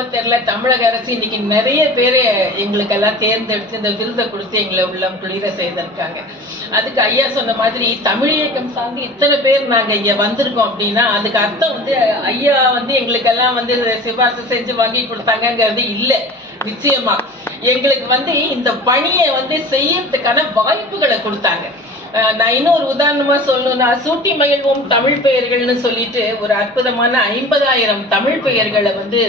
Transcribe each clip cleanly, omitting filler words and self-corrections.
என்னவோ தெரியல, தமிழக அரசு இன்னைக்கு நிறைய பேரை எங்களுக்கெல்லாம் தேர்ந்தெடுத்து இந்த விருதை கொடுத்து எங்களை உள்ளம் குளிர செய்திருக்காங்க. அதுக்கு ஐயா சொன்ன மாதிரி தமிழ் இயக்கம் சார்ந்து இத்தனை பேர் நாங்க இங்க வந்திருக்கோம் அப்படின்னா அதுக்கு அர்த்தம் வந்து ஐயா வந்து எங்களுக்கெல்லாம் வந்து சிபாரிசு செஞ்சு வாங்கி கொடுத்தாங்கிறது இல்லை. நிச்சயமா எங்களுக்கு வந்து இந்த பணியை வந்து செய்யறதுக்கான வாய்ப்புகளை கொடுத்தாங்க. நான் இன்னொரு உதாரணமா சொல்லணும்னா, சூட்டி மகிழ்வோம் தமிழ் பெயர்கள்னு சொல்லிட்டு ஒரு அற்புதமான 50,000 தமிழ் பெயர்களை வந்து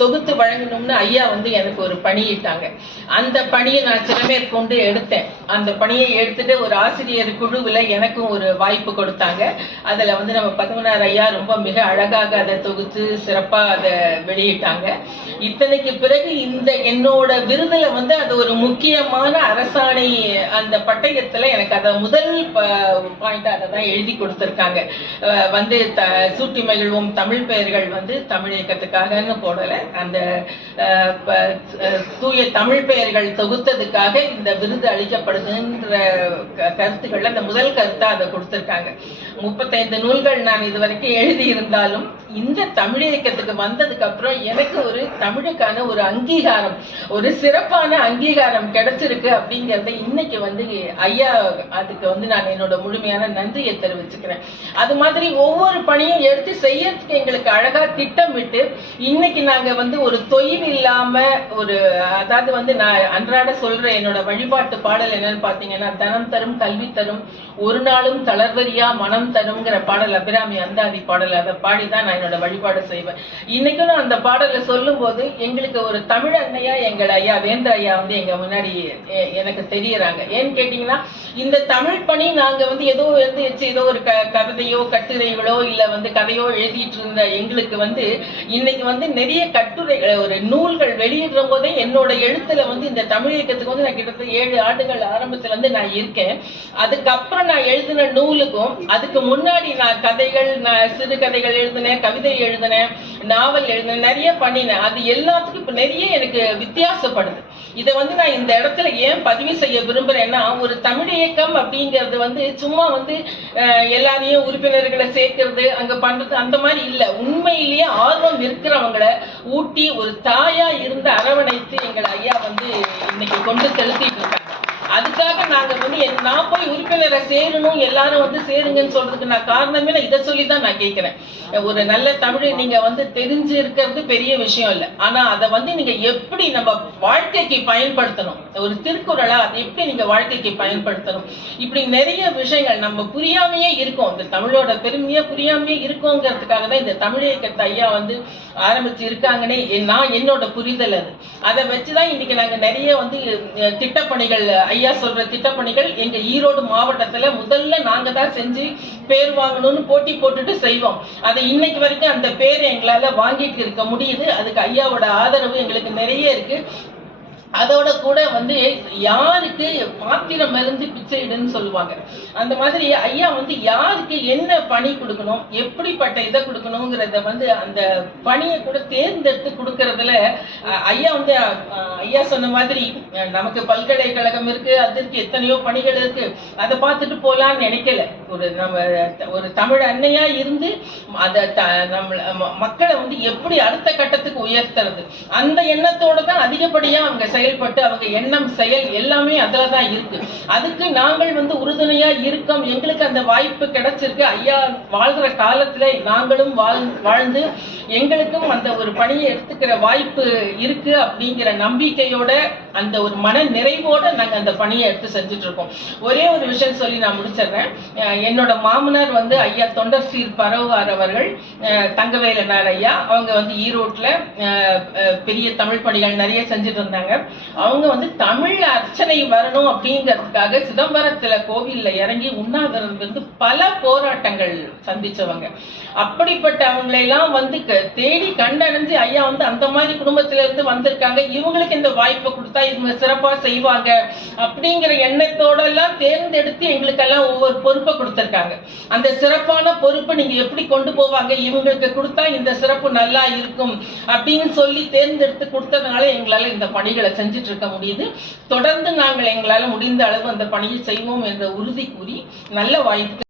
தொகுத்து வழங்கணும்னு ஐயா வந்து எனக்கு ஒரு பணியிட்டாங்க. அந்த பணியை நான் சிறமேற்கொண்டு எடுத்தேன். அந்த பணியை எடுத்துட்டு ஒரு ஆசிரியர் குழுவில் எனக்கும் ஒரு வாய்ப்பு கொடுத்தாங்க. அதுல வந்து நம்ம பத்மநார் ஐயா ரொம்ப மிக அழகாக அதை தொகுத்து சிறப்பா அதை வெளியிட்டாங்க. இத்தனைக்கு பிறகு இந்த என்னோட விருதுல வந்து அது ஒரு முக்கியமான அரசாணை, அந்த பட்டயத்துல எனக்கு அதை முதல் பாயிண்ட் அதை தான் எழுதி கொடுத்திருக்காங்க. வந்து சூட்டி மகிழ்வோம் தமிழ் பெயர்கள் வந்து தமிழ் இயக்கத்துக்காகன்னு போடல, அந்த தூய தமிழ் பெயர்கள் தொகுத்ததுக்காக இந்த விருது அளிக்கப்படுதுன்ற கருத்துக்கள் அந்த முதல் கருத்தா அதை கொடுத்திருக்காங்க. 35 நூல்கள் நான் இதுவரைக்கும் எழுதி இருந்தாலும் இந்த தமிழ் இயக்கத்துக்கு வந்ததுக்கு அப்புறம் எனக்கு ஒரு தமிழுக்கான ஒரு அங்கீகாரம், ஒரு சிறப்பான அங்கீகாரம் கிடைச்சிருக்கு அப்படிங்கறத இன்னைக்கு வந்து ஐயா அதுக்கு வந்து நான் என்னோட முழுமையான நன்றியை தெரிவிச்சுக்கிறேன். அது மாதிரி ஒவ்வொரு பணியும் எடுத்து செய்யறதுக்கு எங்களுக்கு அழகா திட்டமிட்டு இன்னைக்கு நாங்க வந்து ஒரு தொய்வு இல்லாம ஒரு, அதாவது வந்து நான் அன்றாட சொல்ற என்னோட வழிபாட்டு பாடல் என்னன்னு பாத்தீங்கன்னா, தனம் தரும் கல்வி தரும் ஒரு நாளும் தளர்வரியா மனம் தரும்ங்கிற பாடல், அபிராமி அந்தாதி பாடல். அதை பாடிதான் நான் என்னோட வழிபாடு செய்வேன். இன்னைக்கும் நான் அந்த பாடலை சொல்லும் போது எங்களுக்கு ஒரு தமிழ் அன்னையா எங்கள் ஐயா வேந்திர ஐயா வந்து எங்க முன்னாடி எனக்கு தெரியறாங்க. ஏன்னு கேட்டீங்கன்னா, இந்த தமிழ் பணி நாங்க வந்து ஏதோ ஒரு கவிதையோ கட்டுரைகளோ இல்ல வந்து கதையோ எழுதிட்டு இருந்த எங்களுக்கு வந்து இன்னைக்கு வந்து நிறைய கட்டுரைகள் ஒரு நூல்கள் வெளியிடுற போதே என்னோட எழுத்துல வந்து இந்த தமிழ் இயக்கத்துக்கு வந்து நான் கிட்டத்தட்ட 7 ஆண்டுகள் ஆரம்பத்துல இருந்து நான் இருக்கேன். அதுக்கப்புறம் நான் எழுதின நூலுக்கும் அதுக்கு முன்னாடி நான் கதைகள், நான் சிறுகதைகள் எழுதினேன், கவிதை எழுதினேன், நாவல் எழுதினேன், நிறைய பண்ணினேன். அது எல்லாத்துக்கும் இப்ப நிறைய எனக்கு வித்தியாசப்படுது. இதை வந்து நான் இந்த இடத்துல ஏன் பதிவு செய்ய விரும்புறேன்னா, ஒரு தமிழ் இயக்கம் அப்படிங்கிறது வந்து சும்மா வந்து எல்லாரையும் உறுப்பினர்களை சேர்க்கிறது அங்க பண்றது அந்த மாதிரி இல்ல. உண்மையிலேயே ஆர்வம் இருக்கிறவங்களை ஊட்டி ஒரு தாயா இருந்து அரவணைத்து எங்களை ஐயா வந்து இன்னைக்கு கொண்டு செலுத்திட்டு இருக்காங்க. அதுக்காக நாங்க வந்து நான் போய் உறுப்பினரை சேரணும், எல்லாரும் வந்து சேருங்கன்னு சொல்றதுக்கு நான் காரணமே நான் இதை சொல்லிதான் நான் கேட்கிறேன். ஒரு நல்ல தமிழை நீங்க வந்து தெரிஞ்சு இருக்கிறது பெரிய விஷயம் இல்லை, ஆனா அதை வந்து நீங்க எப்படி நம்ம வாழ்க்கைக்கு பயன்படுத்தணும், ஒரு திருக்குறளா அதை எப்படி நீங்க வாழ்க்கைக்கு பயன்படுத்தணும், இப்படி நிறைய விஷயங்கள் நம்ம புரியாமையே இருக்கோம். இந்த தமிழோட பெருமையா புரியாமையே இருக்கோங்கிறதுக்காக தான் இந்த தமிழ் இயக்கத்தை ஐயா வந்து ஆரம்பிச்சு இருக்காங்கன்னே நான் என்னோட புரிதல். அதை வச்சுதான் இன்னைக்கு நாங்க நிறைய வந்து திட்டப்பணிகள், ஐயா சொல்ற திட்டப்பணிகள் எங்க ஈரோடு மாவட்டத்துல முதல்ல நாங்க தான் செஞ்சு பேர் வாங்கணும்னு போட்டி போட்டுட்டு செய்வோம். அதை இன்னைக்கு வரைக்கும் அந்த பேர் எங்களால வாங்கிட்டு இருக்க முடியுது. அதுக்கு ஐயாவோட ஆதரவு எங்களுக்கு நிறைய இருக்கு. அதோட கூட வந்து யாருக்கு பாத்திரம் இருந்து பிச்சையிடுன்னு சொல்லுவாங்க, அந்த மாதிரி ஐயா வந்து யாருக்கு என்ன பணி கொடுக்கணும், எப்படிப்பட்ட இதை கொடுக்கணுங்கிறத வந்து அந்த பணியை கூட தேர்ந்தெடுத்து கொடுக்கறதுல ஐயா வந்து ஐயா சொன்ன மாதிரி நமக்கு பல்கலைக்கழகம் இருக்கு, அதற்கு எத்தனையோ பணிகள் இருக்கு, அதை பார்த்துட்டு போலான்னு நினைக்கல. ஒரு தமிழ் அன்னையா இருந்து அதை மக்களை வந்து எப்படி அடுத்த கட்டத்துக்கு உயர்த்துறது, அந்த எண்ணத்தோட தான் அதிகப்படியா அவங்க செயல்பட்டு அவங்க எண்ணம் செயல் எல்லாமே அதுலதான் இருக்கு. அதுக்கு நாங்கள் வந்து உறுதுணையா இருக்கோம். எங்களுக்கு அந்த வாய்ப்பு கிடைச்சிருக்கு. ஐயா வாழ்ற காலத்துல நாங்களும் வாழ்ந்து எங்களுக்கும் அந்த ஒரு பணியை எடுத்துக்கிற வாய்ப்பு இருக்கு அப்படிங்கிற நம்பிக்கையோட அந்த ஒரு மன நிறைவோட நாங்க அந்த பணியை எடுத்து செஞ்சுட்டு இருக்கோம். ஒரே ஒரு விஷயம் சொல்லி நான் முடிச்சிடுறேன். என்னோட மாமனார் வந்து ஐயா தொண்டர் சீர் பரவுவார் அவர்கள், தங்கவேலனார் ஐயா. அவங்க வந்து ஈரோட்ல பெரிய தமிழ் பணிகள் நிறைய செஞ்சுட்டு இருந்தாங்க. அவங்க வந்து தமிழ் அர்ச்சனை வரணும் அப்படிங்கிறதுக்காக சிதம்பரத்துல கோவில்ல இறங்கி உண்ணாவிரதம் இருந்து பல போராட்டங்கள் சந்திச்சவங்க. அப்படிப்பட்ட அவங்களெல்லாம் வந்து தேடி கண்டடைஞ்சு ஐயா வந்து அந்த மாதிரி குடும்பத்தில இருந்து வந்திருக்காங்க. இவங்களுக்கு இந்த வாய்ப்பை கொடுத்தா இவங்க சிறப்பா செய்வாங்க அப்படிங்கிற எண்ணத்தோட எல்லாம் தேர்ந்தெடுத்து எங்களுக்கெல்லாம் ஒவ்வொரு பொறுப்பை கொடுத்திருக்காங்க. அந்த சிறப்பான பொறுப்பை நீங்க எப்படி கொண்டு போவாங்க, இவங்களுக்கு கொடுத்தா இந்த சிறப்பு நல்லா இருக்கும் அப்படின்னு சொல்லி தேர்ந்தெடுத்து கொடுத்ததுனால எங்களால இந்த பணிகளை செஞ்சுட்டு இருக்க முடியுது. தொடர்ந்து நாங்கள் எங்களால முடிந்த அளவு அந்த பணியை செய்வோம் என்ற உறுதி கூறி நல்ல வாய்ப்பு